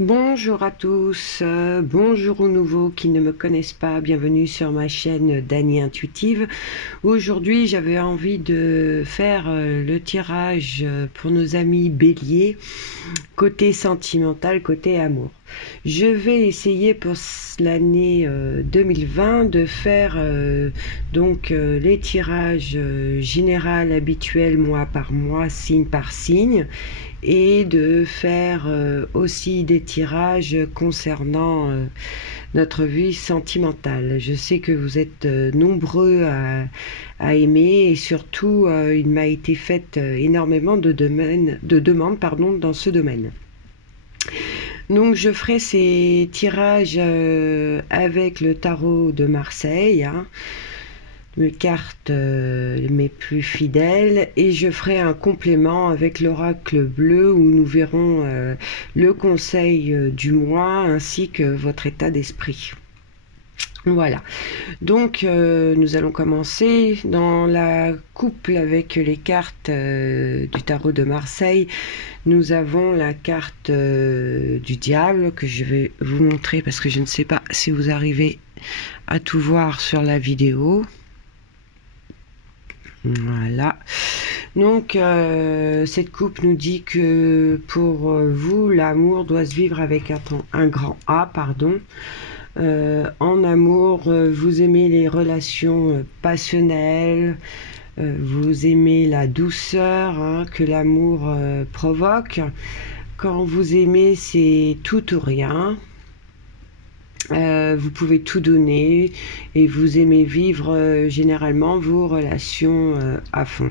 Bonjour à tous, bonjour aux nouveaux qui ne me connaissent pas, bienvenue sur ma chaîne Dany Intuitive. Aujourd'hui j'avais envie de faire le tirage pour nos amis béliers, côté sentimental, côté amour. Je vais essayer pour l'année 2020 de faire les tirages général habituels mois par mois, signe par signe, et de faire aussi des tirages concernant notre vie sentimentale. Je sais que vous êtes nombreux à aimer, et surtout il m'a été fait énormément de demandes dans ce domaine. Donc je ferai ces tirages avec le tarot de Marseille, mes cartes mes plus fidèles, et je ferai un complément avec l'oracle bleu où nous verrons le conseil du mois ainsi que votre état d'esprit. Voilà, donc nous allons commencer dans la couple avec les cartes du tarot de Marseille. Nous avons la carte du diable que je vais vous montrer parce que je ne sais pas si vous arrivez à tout voir sur la vidéo. Voilà, donc cette coupe nous dit que pour vous l'amour doit se vivre avec un grand A, pardon. En amour, vous aimez les relations passionnelles, vous aimez la douceur que l'amour provoque. Quand vous aimez, c'est tout ou rien. Vous pouvez tout donner et vous aimez vivre généralement vos relations à fond.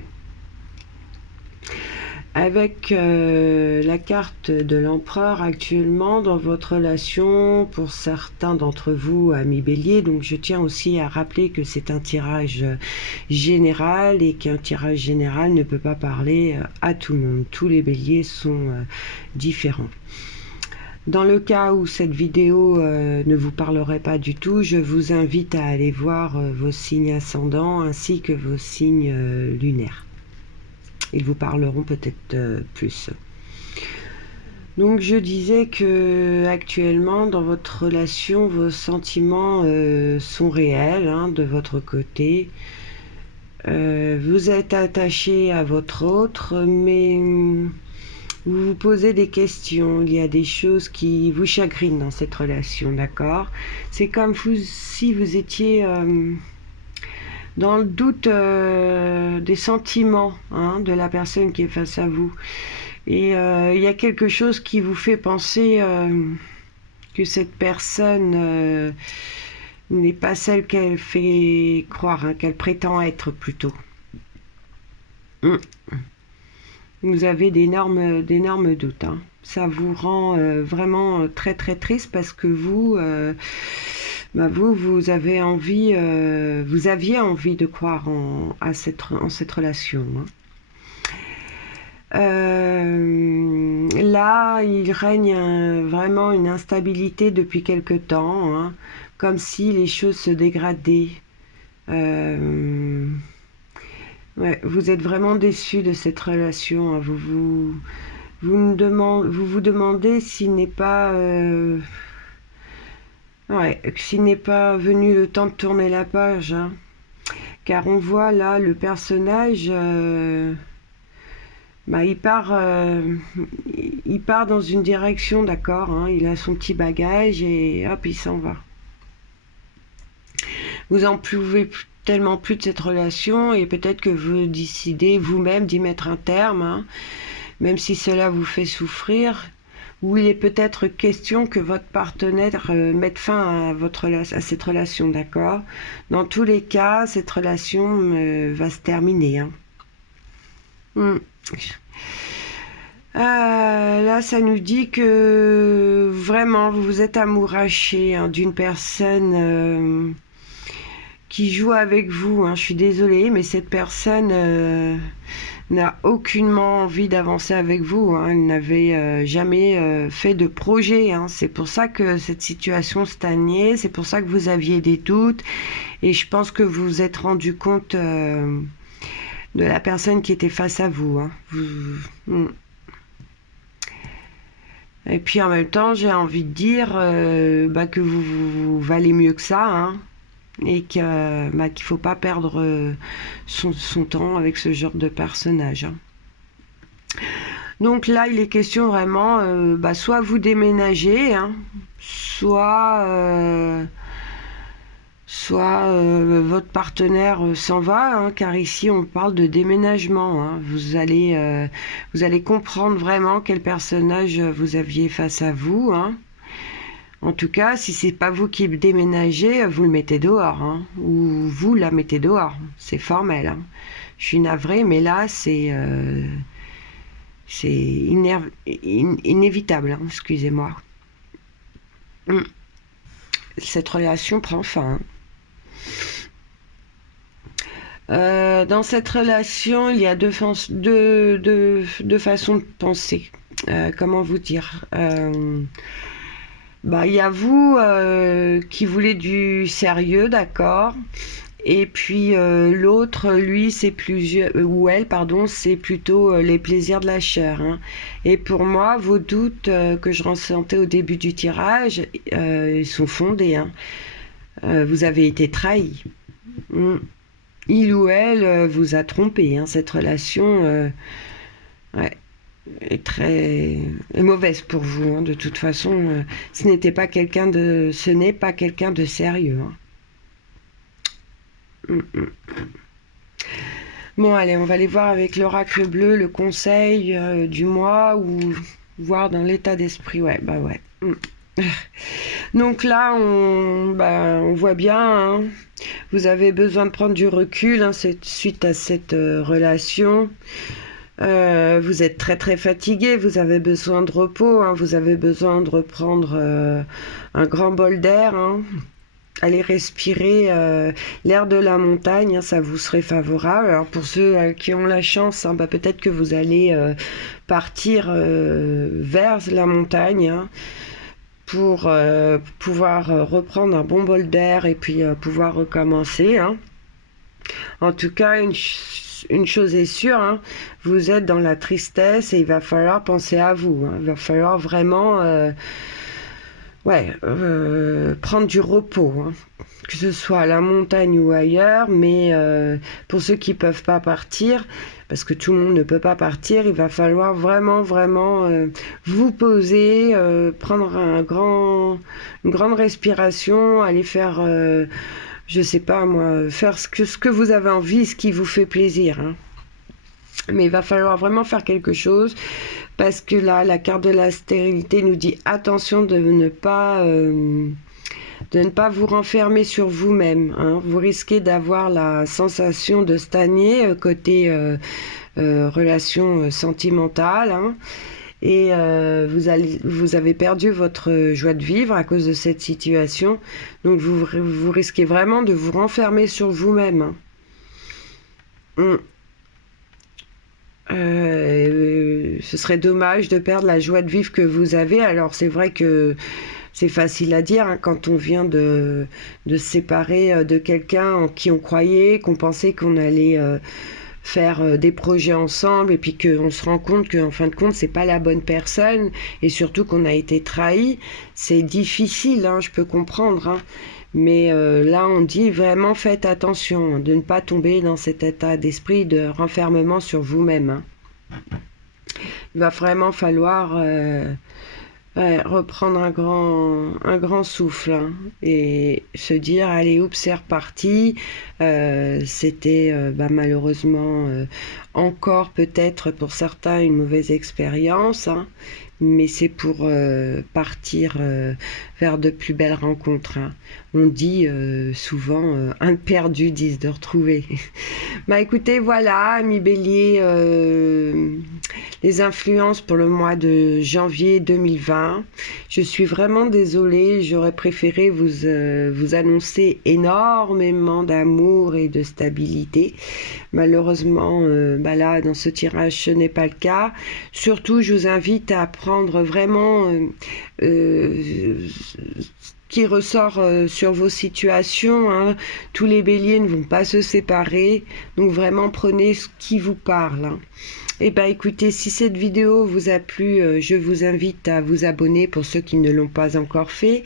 Avec la carte de l'empereur actuellement dans votre relation, pour certains d'entre vous, amis béliers, donc je tiens aussi à rappeler que c'est un tirage général et qu'un tirage général ne peut pas parler à tout le monde. Tous les béliers sont différents. Dans le cas où cette vidéo ne vous parlerait pas du tout, je vous invite à aller voir vos signes ascendants ainsi que vos signes lunaires. Ils vous parleront peut-être plus. Donc je disais que actuellement dans votre relation, vos sentiments sont réels de votre côté. Vous êtes attaché à votre autre, mais vous vous posez des questions, il y a des choses qui vous chagrinent dans cette relation, d'accord? C'est comme si vous étiez dans le doute des sentiments de la personne qui est face à vous. Et il y a quelque chose qui vous fait penser que cette personne n'est pas celle qu'elle fait croire, qu'elle prétend être plutôt. Vous avez d'énormes doutes. Ça vous rend vraiment très très triste parce que vous, vous avez envie, vous aviez envie de croire en cette relation. Là, il règne vraiment une instabilité depuis quelque temps, comme si les choses se dégradaient. Ouais, vous êtes vraiment déçu de cette relation. Vous vous demandez s'il n'est pas, s'il n'est pas venu le temps de tourner la page, car on voit là le personnage. Il part dans une direction, d'accord, il a son petit bagage et hop, il s'en va. Vous en pouvez tellement plus de cette relation et peut-être que vous décidez vous-même d'y mettre un terme, même si cela vous fait souffrir, ou il est peut-être question que votre partenaire mette fin à cette relation, d'accord? Dans tous les cas, cette relation va se terminer. Là, ça nous dit que vraiment vous êtes amouraché d'une personne qui joue avec vous. Je suis désolée, mais cette personne n'a aucunement envie d'avancer avec vous. Elle n'avait jamais fait de projet. C'est pour ça que cette situation stagnait, c'est pour ça que vous aviez des doutes. Et je pense que vous vous êtes rendu compte de la personne qui était face à vous. Et puis en même temps, j'ai envie de dire que vous valez mieux que ça, hein, et qu'il ne faut pas perdre son temps avec ce genre de personnage, hein. Donc là, il est question vraiment, soit vous déménagez, hein, soit votre partenaire s'en va, hein, car ici on parle de déménagement, hein. Vous allez comprendre vraiment quel personnage vous aviez face à vous, hein. En tout cas, si c'est pas vous qui déménagez, vous le mettez dehors, hein, ou vous la mettez dehors. C'est formel, hein. Je suis navrée, mais là c'est inévitable, hein, excusez-moi. Cette relation prend fin, hein. Dans cette relation, il y a deux façons de penser. Comment vous dire, il y a vous qui voulez du sérieux, d'accord. Et puis l'autre, lui, c'est ou elle, pardon, c'est plutôt les plaisirs de la chair, hein. Et pour moi, vos doutes que je ressentais au début du tirage, ils sont fondés, hein. Vous avez été trahi. Il ou elle vous a trompé, hein. Cette relation est mauvaise pour vous, hein. De toute façon, ce n'est pas quelqu'un de sérieux, hein. Bon, allez, on va aller voir avec l'oracle bleu le conseil du mois, ou voir dans l'état d'esprit. Ouais. Donc là, on voit bien, hein, vous avez besoin de prendre du recul, hein, suite à cette relation. Vous êtes très très fatigué, vous avez besoin de repos, hein, vous avez besoin de reprendre un grand bol d'air, hein. Allez respirer l'air de la montagne, hein, ça vous serait favorable. Alors pour ceux qui ont la chance, hein, peut-être que vous allez partir vers la montagne, hein, pour pouvoir reprendre un bon bol d'air et puis pouvoir recommencer, hein. En tout cas, une chose est sûre, hein, vous êtes dans la tristesse et il va falloir penser à vous, hein. Il va falloir vraiment prendre du repos, hein, que ce soit à la montagne ou ailleurs, mais pour ceux qui peuvent pas partir, parce que tout le monde ne peut pas partir, il va falloir vraiment vous poser, prendre une grande respiration, aller faire, je sais pas moi, faire ce que vous avez envie, ce qui vous fait plaisir, hein. Mais il va falloir vraiment faire quelque chose, parce que là, la carte de la stérilité nous dit attention de ne pas vous renfermer sur vous-même, hein. Vous risquez d'avoir la sensation de stagner côté relation sentimentale, hein. Et vous avez perdu votre joie de vivre à cause de cette situation. Donc vous risquez vraiment de vous renfermer sur vous-même, hein. Ce serait dommage de perdre la joie de vivre que vous avez. Alors c'est vrai que c'est facile à dire, hein, quand on vient de se séparer de quelqu'un en qui on croyait, qu'on pensait qu'on allait faire des projets ensemble, et puis qu'on se rend compte qu'en fin de compte c'est pas la bonne personne, et surtout qu'on a été trahi. C'est difficile, hein, je peux comprendre, hein. Mais là, on dit vraiment faites attention de ne pas tomber dans cet état d'esprit de renfermement sur vous-même, hein. Il va vraiment falloir reprendre un grand souffle, hein, et se dire allez, oups, c'est reparti. C'était malheureusement encore peut-être pour certains une mauvaise expérience, hein, mais c'est pour partir vers de plus belles rencontres, hein. On dit souvent un de perdu, 10 de retrouvé. Écoutez, voilà, amis Bélier, les influences pour le mois de janvier 2020. Je suis vraiment désolée, j'aurais préféré vous annoncer énormément d'amour et de stabilité. Malheureusement, là, dans ce tirage, ce n'est pas le cas. Surtout, je vous invite à prendre vraiment qui ressort sur vos situations, hein. Tous les béliers ne vont pas se séparer, donc vraiment prenez ce qui vous parle, hein. Eh ben écoutez, si cette vidéo vous a plu, je vous invite à vous abonner pour ceux qui ne l'ont pas encore fait,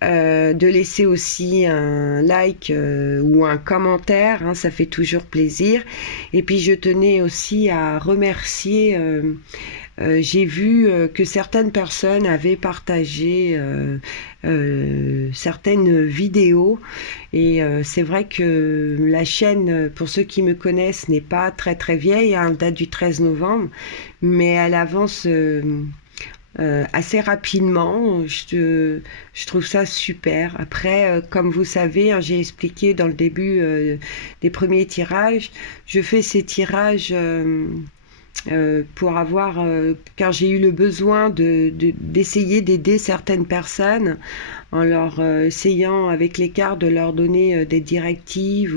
de laisser aussi un like ou un commentaire, hein, ça fait toujours plaisir. Et puis je tenais aussi à remercier, j'ai vu que certaines personnes avaient partagé certaines vidéos et c'est vrai que la chaîne, pour ceux qui me connaissent, n'est pas très très vieille, hein, elle date du 13 novembre, mais elle avance assez rapidement. Je trouve ça super. Après, comme vous savez, hein, j'ai expliqué dans le début des premiers tirages, je fais ces tirages pour avoir, car j'ai eu le besoin d'essayer d'aider certaines personnes en leur essayant avec les cartes de leur donner des directives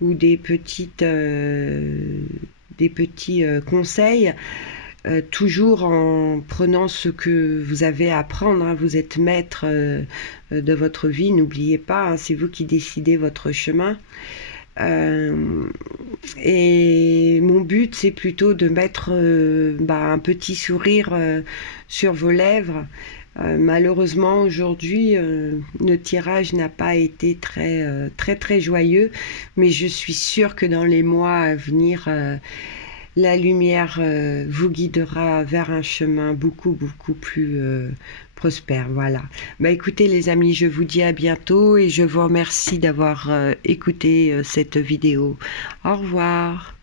ou des petits conseils, toujours en prenant ce que vous avez à apprendre, hein. Vous êtes maître de votre vie, n'oubliez pas, hein, c'est vous qui décidez votre chemin. Et mon but, c'est plutôt de mettre un petit sourire sur vos lèvres. Malheureusement, aujourd'hui, le tirage n'a pas été très joyeux, mais je suis sûre que dans les mois à venir, la lumière vous guidera vers un chemin beaucoup plus prospère. Voilà. Bah écoutez les amis, je vous dis à bientôt et je vous remercie d'avoir écouté cette vidéo. Au revoir.